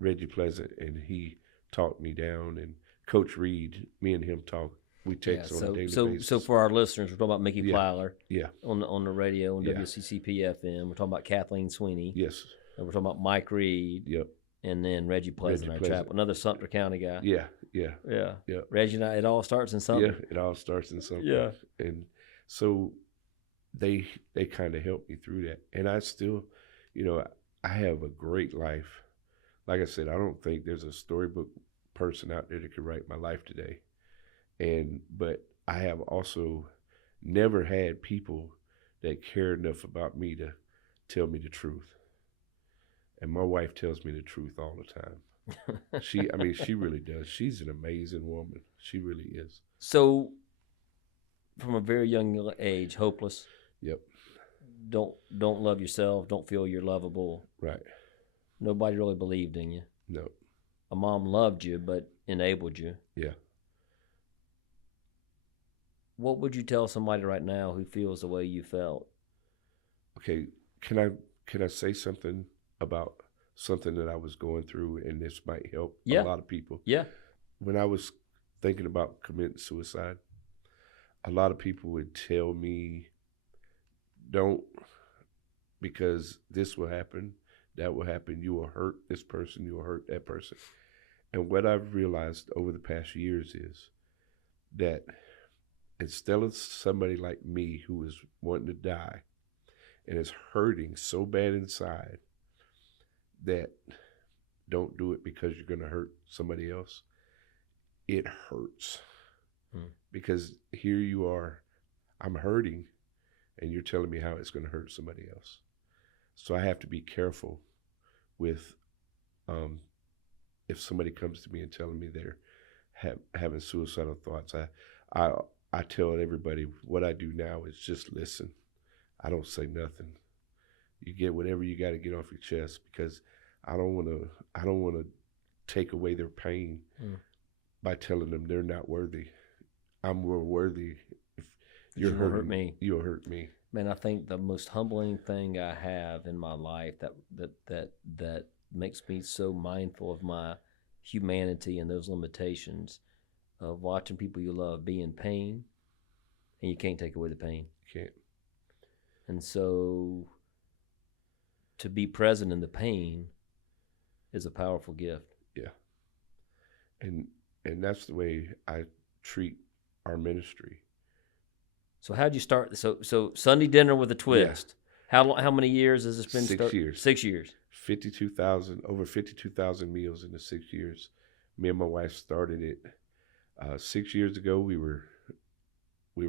Reggie Pleasant, and he talked me down. And Coach Reed, me and him talk. We text on a daily basis. So for our listeners, we're talking about Mickey Plyler. Yeah. On the radio on WCCP FM. We're talking about Kathleen Sweeney. Yes. And we're talking about Mike Reed. Yep. And then Reggie Pleasant, our chap, another Sumter County guy. Yeah. Reggie and I, it all starts in something. Yeah, it all starts in something. Yeah. And so they kind of helped me through that. And I still, I have a great life. Like I said, I don't think there's a storybook person out there that could write my life today. But I have also never had people that care enough about me to tell me the truth. And my wife tells me the truth all the time. She really does. She's an amazing woman. She really is. So, from a very young age, hopeless. Yep. Don't love yourself. Don't feel you're lovable. Right. Nobody really believed in you. No. A mom loved you, but enabled you. Yeah. What would you tell somebody right now who feels the way you felt? Okay, can I say something about something that I was going through, and this might help a lot of people? Yeah. When I was thinking about committing suicide, a lot of people would tell me, don't, because this will happen, that will happen, you will hurt this person, you will hurt that person. And what I've realized over the past years is that instead of somebody like me who is wanting to die and is hurting so bad inside, that don't do it because you're going to hurt somebody else. It hurts. Because here you are, I'm hurting, and you're telling me how it's going to hurt somebody else. So I have to be careful with if somebody comes to me and telling me they're having suicidal thoughts. I I tell everybody what I do now is just listen. I don't say nothing. You get whatever you got to get off your chest, because I don't want to take away their pain by telling them they're not worthy. I'm more worthy. If you're You will hurt me. You'll hurt me. Man, I think the most humbling thing I have in my life that makes me so mindful of my humanity and those limitations of watching people you love be in pain, and you can't take away the pain. You can't. And so to be present in the pain is a powerful gift. Yeah. And that's the way I treat our ministry. So how'd you start? So Sunday dinner with a twist. Yeah. How many years has this been? 6 years. 6 years. Over 52,000 meals in the 6 years. Me and my wife started it 6 years ago. We were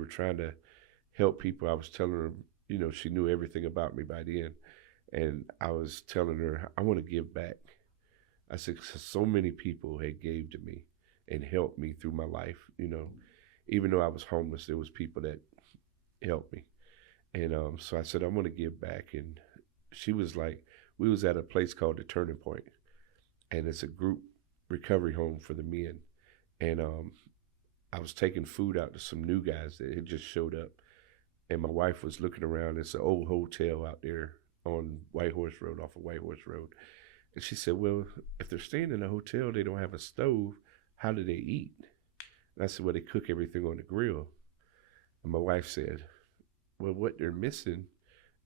trying to help people. I was telling her, she knew everything about me by then, and I was telling her I want to give back. I said, so many people had gave to me and helped me through my life. Even though I was homeless, there was people that helped me, and so I said I want to give back. And she was like, we was at a place called the Turning Point, and it's a group recovery home for the men, and I was taking food out to some new guys that had just showed up, and my wife was looking around. It's an old hotel out there on White Horse Road, off of White Horse Road. And she said, well, if they're staying in a hotel, they don't have a stove, how do they eat? And I said, well, they cook everything on the grill. And my wife said, well, what they're missing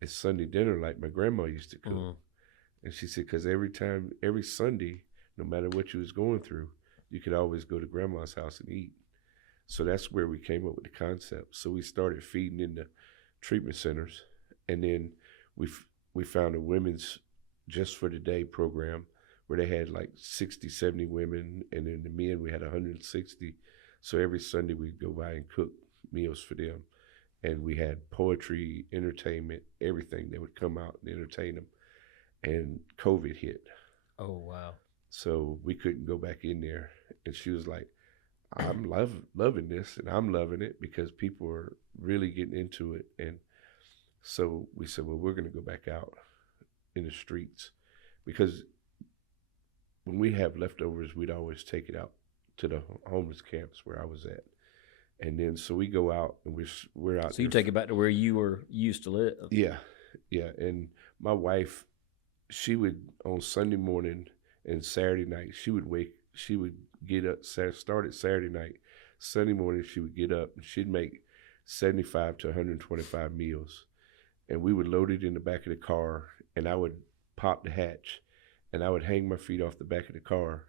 is Sunday dinner like my grandma used to cook. Mm. And she said, because every Sunday, no matter what you was going through, you could always go to grandma's house and eat. So that's where we came up with the concept. So we started feeding in the treatment centers, and then we found a women's Just for the Day program where they had like 60, 70 women, and then the men, we had 160. So every Sunday we'd go by and cook meals for them. And we had poetry, entertainment, everything. They would come out and entertain them. And COVID hit. Oh, wow. So we couldn't go back in there. And she was like, I'm loving this, and I'm loving it because people are really getting into it. And so we said, well, we're going to go back out in the streets, because when we have leftovers, we'd always take it out to the homeless camps where I was at. And then so we go out, and we're out. So you take it back to where you used to live. Yeah. And my wife, she would, on Sunday morning and Saturday night, she would get up, started Saturday night. Sunday morning, she would get up, and she'd make 75 to 125 meals. And we would load it in the back of the car, and I would pop the hatch, and I would hang my feet off the back of the car,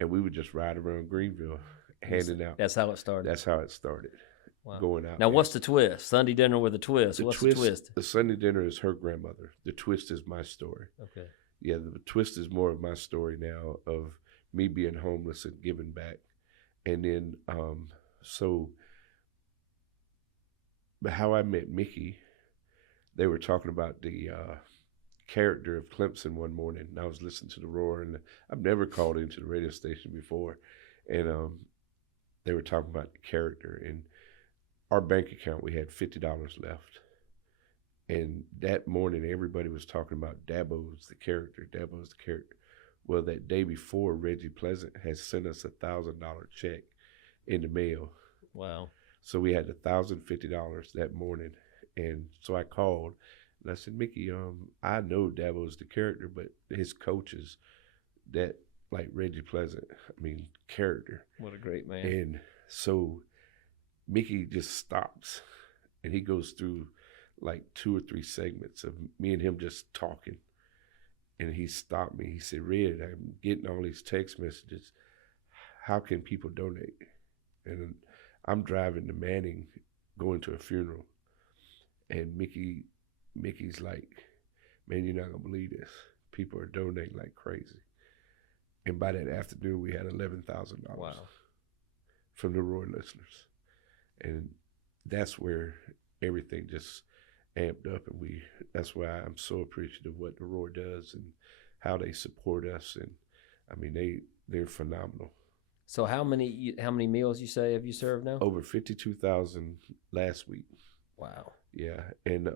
and we would just ride around Greenville handing out. That's how it started. That's how it started. Wow. Going out. Now, what's the twist? Sunday dinner with a twist. What's the twist? The Sunday dinner is her grandmother. The twist is my story. Okay. Yeah, the twist is more of my story now of me being homeless and giving back. And then, but how I met Mickey, they were talking about the character of Clemson one morning, and I was listening to the Roar, and I've never called into the radio station before, and they were talking about the character. And our bank account, we had $50 left. And that morning, everybody was talking about Dabo's the character. Well, that day before, Reggie Pleasant had sent us $1,000 check in the mail. Wow. So we had $1,050 that morning. And so I called, and I said, Mickey, I know Dabo's the character, but his coaches, that like Reggie Pleasant, character. What a great man. And so Mickey just stops, and he goes through like 2 or 3 segments of me and him just talking. And he stopped me. He said, Red, I'm getting all these text messages. How can people donate? And I'm driving to Manning, going to a funeral. And Mickey's like, man, you're not going to believe this. People are donating like crazy. And by that afternoon, we had $11,000 from the Roar listeners. And that's where everything just amped up, and that's why I'm so appreciative of what the Roar does and how they support us. And I mean, they're phenomenal. So how many meals you say have you served now? Over 52,000 last week. Wow. Yeah, and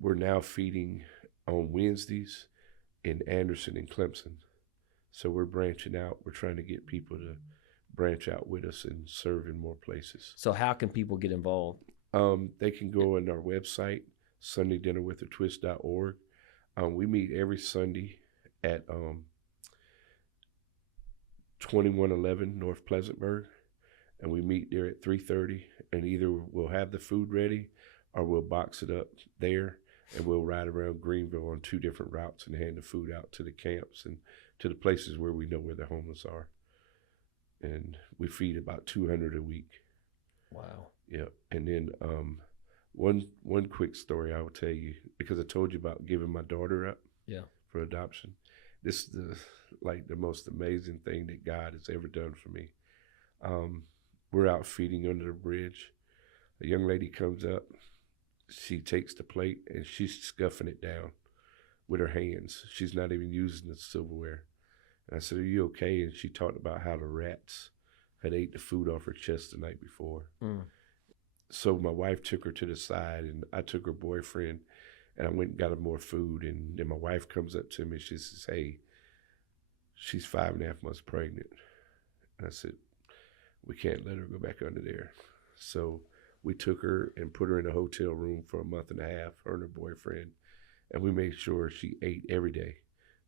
we're now feeding on Wednesdays in Anderson and Clemson. So we're branching out. We're trying to get people to branch out with us and serve in more places. So how can people get involved? They can go on our website, sundaydinnerwithatwist.org. We meet every Sunday at 2111 North Pleasantburg, and we meet there at 3:30. And either we'll have the food ready, or we'll box it up there, and we'll ride around Greenville on 2 different routes and hand the food out to the camps and to the places where we know where the homeless are. And we feed about 200 a week. Wow. Yeah. And then one quick story I will tell you, because I told you about giving my daughter up for adoption. This is the most amazing thing that God has ever done for me. We're out feeding under the bridge. A young lady comes up. She takes the plate and she's scuffing it down with her hands. She's not even using the silverware. And I said, "Are you okay?" And she talked about how the rats had ate the food off her chest the night before. Mm. So my wife took her to the side, and I took her boyfriend, and I went and got her more food. And then my wife comes up to me and she says, "Hey, she's 5.5 months pregnant." And I said, "We can't let her go back under there." So we took her and put her in a hotel room for a month and a half, her and her boyfriend, and we made sure she ate every day.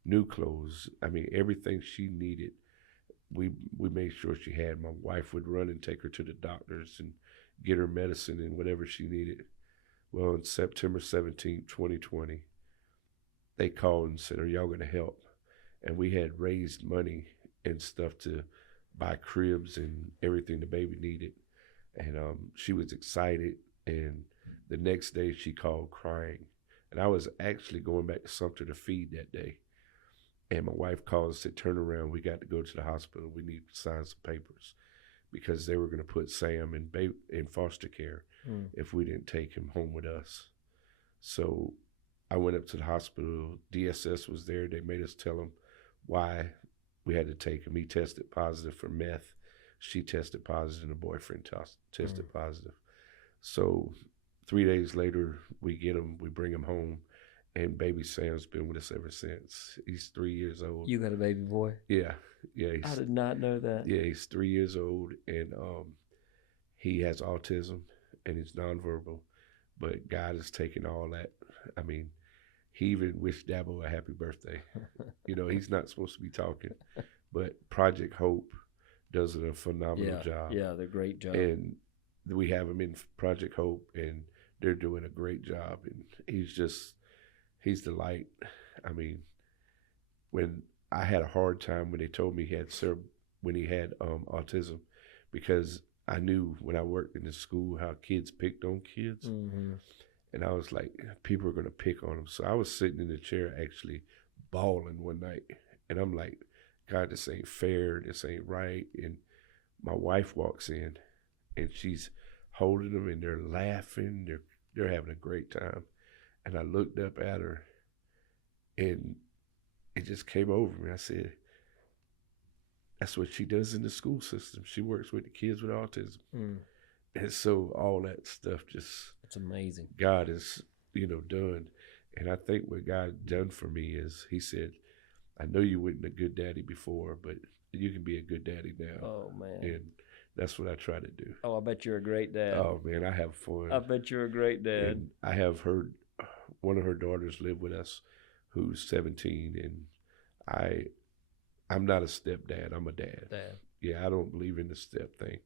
New clothes, I mean, everything she needed, we made sure she had. My wife would run and take her to the doctors and get her medicine and whatever she needed. Well, on September 17th, 2020, they called and said, "Are y'all going to help?" And we had raised money and stuff to buy cribs and everything the baby needed. And she was excited. And the next day she called crying. And I was actually going back to Sumter to feed that day. And my wife called and said, "Turn around. We got to go to the hospital. We need to sign some papers," because they were going to put Sam in foster care if we didn't take him home with us. So I went up to the hospital. DSS was there. They made us tell him why we had to take him. He tested positive for meth. She tested positive, and her boyfriend tested positive. So 3 days later, we get him. We bring him home. And baby Sam's been with us ever since. He's 3 years old. You got a baby boy? Yeah. I did not know that. Yeah, he's 3 years old, and he has autism, and he's nonverbal. But God has taken all that. I mean, he even wished Dabo a happy birthday. He's not supposed to be talking. But Project Hope does a phenomenal job. Yeah, they're a great job. And we have him in Project Hope, and they're doing a great job. And he's the light. I mean, when I had a hard time when they told me he had autism, because I knew when I worked in the school how kids picked on kids. Mm-hmm. And I was like, people are going to pick on him. So I was sitting in the chair actually bawling one night. And I'm like, God, this ain't fair. This ain't right. And my wife walks in, and she's holding him, and they're laughing. They're having a great time. And I looked up at her, and it just came over me. I said, that's what she does in the school system. She works with the kids with autism. Mm. And so all that stuff it's amazing. God has, done. And I think what God done for me is he said, "I know you weren't a good daddy before, but you can be a good daddy now." Oh, man. And that's what I try to do. Oh, I bet you're a great dad. Oh, man, I have fun. I bet you're a great dad. And I have one of her daughters live with us who's 17, and I'm not a stepdad. I'm a dad. Dad. Yeah, I don't believe in the step thing.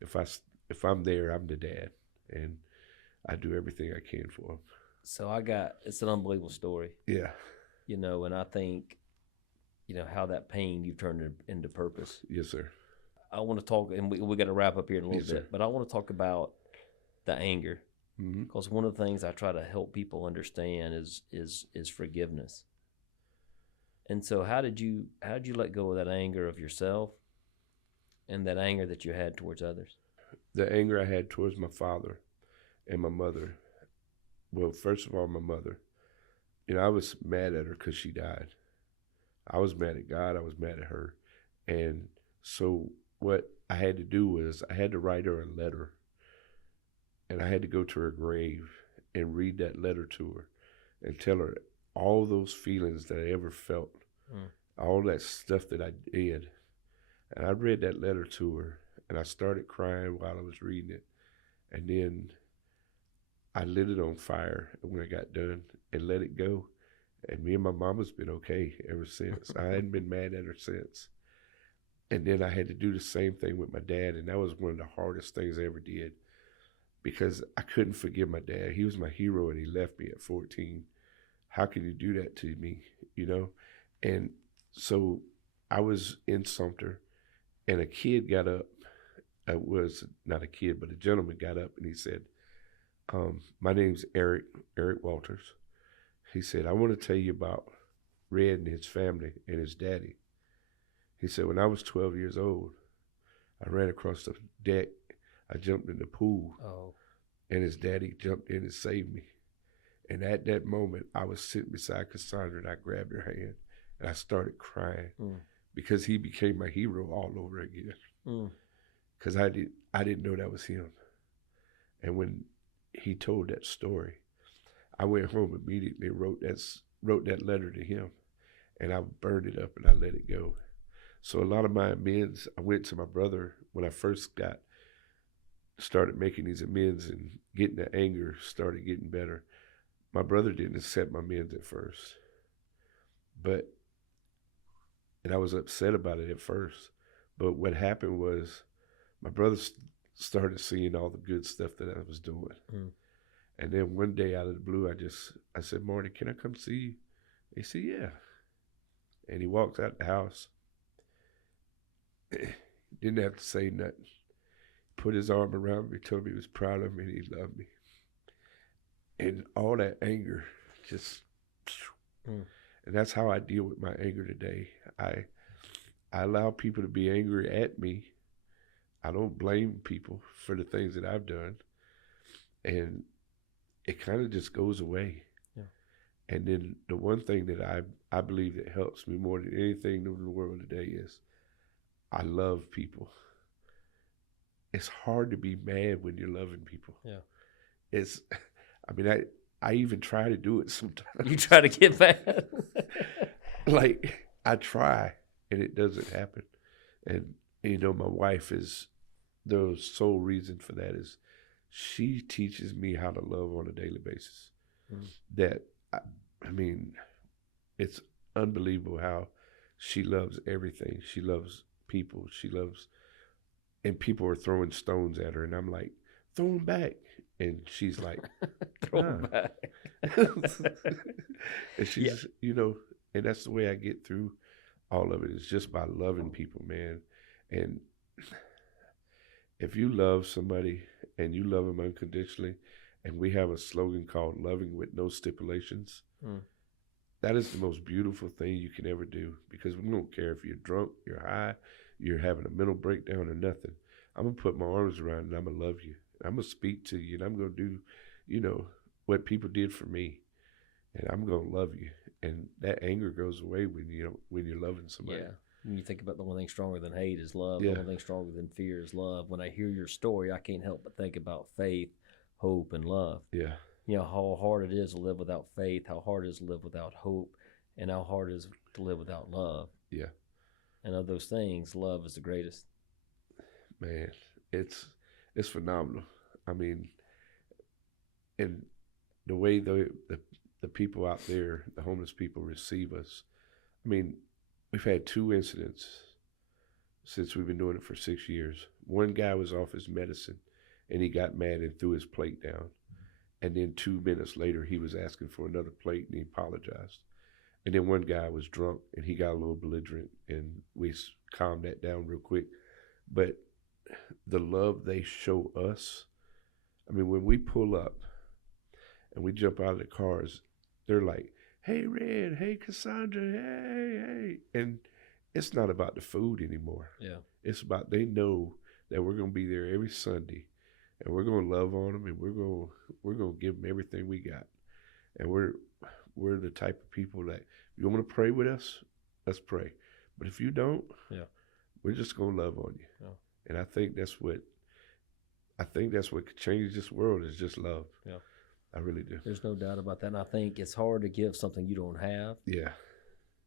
If I'm there, I'm the dad, and I do everything I can for him. So it's an unbelievable story. Yeah. And I think, how that pain you've turned it into purpose. Yes, sir. I want to talk, and we got to wrap up here in a little bit, sir. But I want to talk about the anger, mm-hmm. because one of the things I try to help people understand is forgiveness. And so how did you let go of that anger of yourself and that anger that you had towards others? The anger I had towards my father and my mother, Well, first of all, my mother. I was mad at her because she died. I was mad at God. I was mad at her. And so what I had to do was I had to write her a letter, and I had to go to her grave and read that letter to her and tell her all those feelings that I ever felt, all that stuff that I did. And I read that letter to her, and I started crying while I was reading it. And then I lit it on fire when I got done and let it go. And me and my mama's been okay ever since. I hadn't been mad at her since. And then I had to do the same thing with my dad, and that was one of the hardest things I ever did because I couldn't forgive my dad. He was my hero, and he left me at 14. How could you do that to me, And so I was in Sumter, and a kid got up. It was not a kid, but a gentleman got up, and he said, my name's Eric Walters. He said, I want to tell you about Red and his family and his daddy. He said, when I was 12 years old, I ran across the deck. I jumped in the pool, and his daddy jumped in and saved me. And at that moment, I was sitting beside Cassandra, and I grabbed her hand, and I started crying because he became my hero all over again. Because I didn't know that was him. And when he told that story, I went home immediately and wrote that letter to him, and I burned it up and I let it go. So a lot of my amends, I went to my brother when I first started making these amends and getting the anger started getting better. My brother didn't accept my amends at first, and I was upset about it at first. But what happened was my brother started seeing all the good stuff that I was doing. And then one day out of the blue, I said, Marty, can I come see you? He said, yeah. And he walked out the house. Didn't have to say nothing. Put his arm around me, told me he was proud of me and he loved me. And all that anger just, and that's how I deal with my anger today. I allow people to be angry at me. I don't blame people for the things that I've done. And it kind of just goes away. Yeah. And then the one thing that I believe that helps me more than anything in the world today is I love people. It's hard to be mad when you're loving people. Yeah. I even try to do it sometimes. You try to get mad? Like, I try, and it doesn't happen. And, my wife is the sole reason for that is she teaches me how to love on a daily basis. That, it's unbelievable how she loves everything. She loves people. And people are throwing stones at her, and I'm like, throw them back. And she's like, throw them back. And she's, and that's the way I get through all of it. It's just by loving people, man. And if you love somebody and you love them unconditionally, and we have a slogan called loving with no stipulations, that is the most beautiful thing you can ever do, because we don't care if you're drunk, you're high, you're having a mental breakdown or nothing. I'm going to put my arms around you and I'm going to love you. I'm going to speak to you and I'm going to do, what people did for me. And I'm going to love you. And that anger goes away when you're loving somebody. Yeah. When you think about the one thing stronger than hate is love. Yeah. The one thing stronger than fear is love. When I hear your story, I can't help but think about faith, hope, and love. Yeah. How hard it is to live without faith, how hard it is to live without hope, and how hard it is to live without love. Yeah. And of those things, love is the greatest. Man, it's phenomenal. And the way the people out there, the homeless people, receive us. We've had 2 incidents since we've been doing it for 6 years. One guy was off his medicine, and he got mad and threw his plate down. And then 2 minutes later, he was asking for another plate, and he apologized. And then one guy was drunk, and he got a little belligerent, and we calmed that down real quick. But the love they show us, when we pull up and we jump out of the cars, they're like, hey, Red, hey, Cassandra, hey. And it's not about the food anymore. Yeah. It's about, they know that we're going to be there every Sunday and we're gonna love on them, and we're gonna give them everything we got. And we're the type of people that, if you want to pray with us, let's pray. But if you don't, we're just gonna love on you. Yeah. And I think that's what could change this world, is just love. Yeah. I really do. There's no doubt about that. And I think it's hard to give something you don't have. Yeah.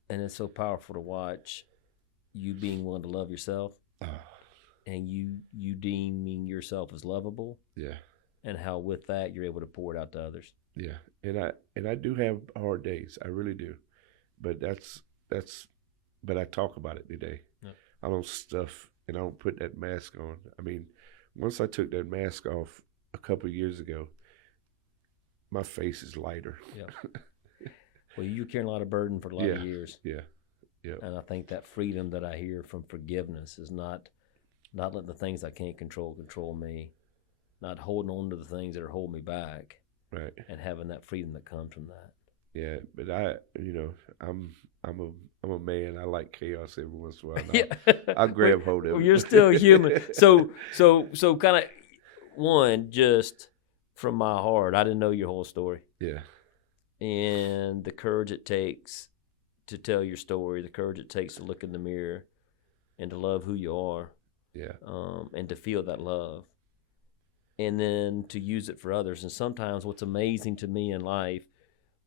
And it's so powerful to watch you being willing to love yourself, and you deeming yourself as lovable. Yeah. And how with that you're able to pour it out to others. Yeah. And I do have hard days. I really do. But but I talk about it today. Yeah. I don't stuff, and I don't put that mask on. I mean, once I took that mask off a couple of years ago, my face is lighter. Yeah. Well, you carrying a lot of burden for a lot of years. Yeah. Yeah. And I think that freedom that I hear from forgiveness is not letting the things I can't control me, not holding on to the things that are holding me back. Right. And having that freedom that comes from that. Yeah, but I'm a man. I like chaos every once in a while. I grab hold of it. Well, you're still human. So kind of, one, just from my heart, I didn't know your whole story. Yeah. And the courage it takes to tell your story, the courage it takes to look in the mirror and to love who you are. Yeah. And to feel that love. And then to use it for others. And sometimes what's amazing to me in life,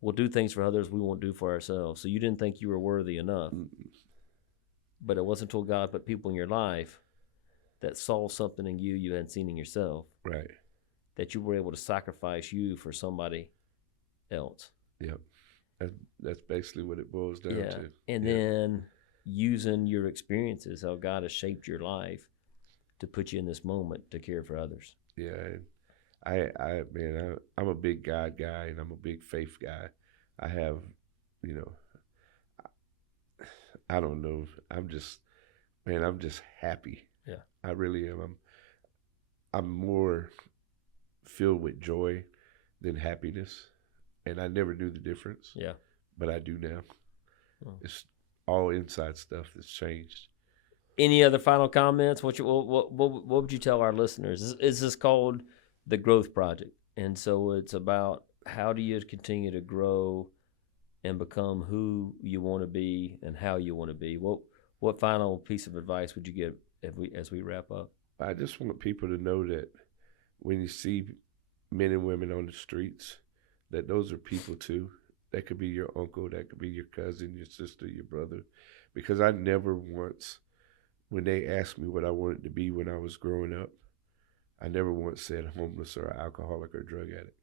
we'll do things for others we won't do for ourselves. So you didn't think you were worthy enough. But it wasn't until God put people in your life that saw something in you hadn't seen in yourself. Right. That you were able to sacrifice you for somebody else. Yep. That's basically what it boils down to. And then using your experiences, how God has shaped your life to put you in this moment to care for others. Yeah, I'm a big God guy, and I'm a big faith guy. I have, I don't know. I'm just happy. Yeah, I really am. I'm more filled with joy than happiness, and I never knew the difference. Yeah, but I do now. Oh. It's all inside stuff that's changed. Any other final comments? What would you tell our listeners? Is this called the Growth Project? And so it's about how do you continue to grow and become who you want to be and how you want to be. What final piece of advice would you give as we wrap up? I just want people to know that when you see men and women on the streets, that those are people too. That could be your uncle, that could be your cousin, your sister, your brother. Because I never once, when they asked me what I wanted to be when I was growing up, I never once said homeless or alcoholic or drug addict.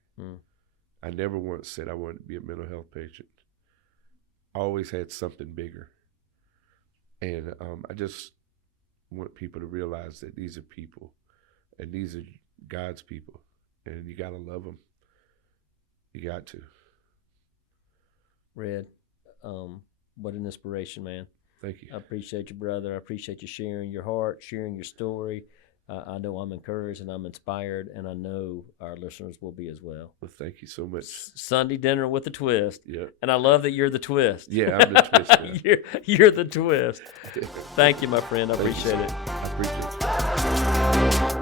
I never once said I wanted to be a mental health patient. I always had something bigger. And I just want people to realize that these are people, and these are God's people, and you got to love them. You got to. Red, what an inspiration, man. Thank you. I appreciate you, brother. I appreciate you sharing your heart, sharing your story. I know I'm encouraged and I'm inspired, and I know our listeners will be as well. Well, thank you so much. Sunday dinner with a twist. Yeah. And I love that you're the twist. Yeah, I'm the twist. You're the twist. Thank you, my friend. I appreciate it. I appreciate it.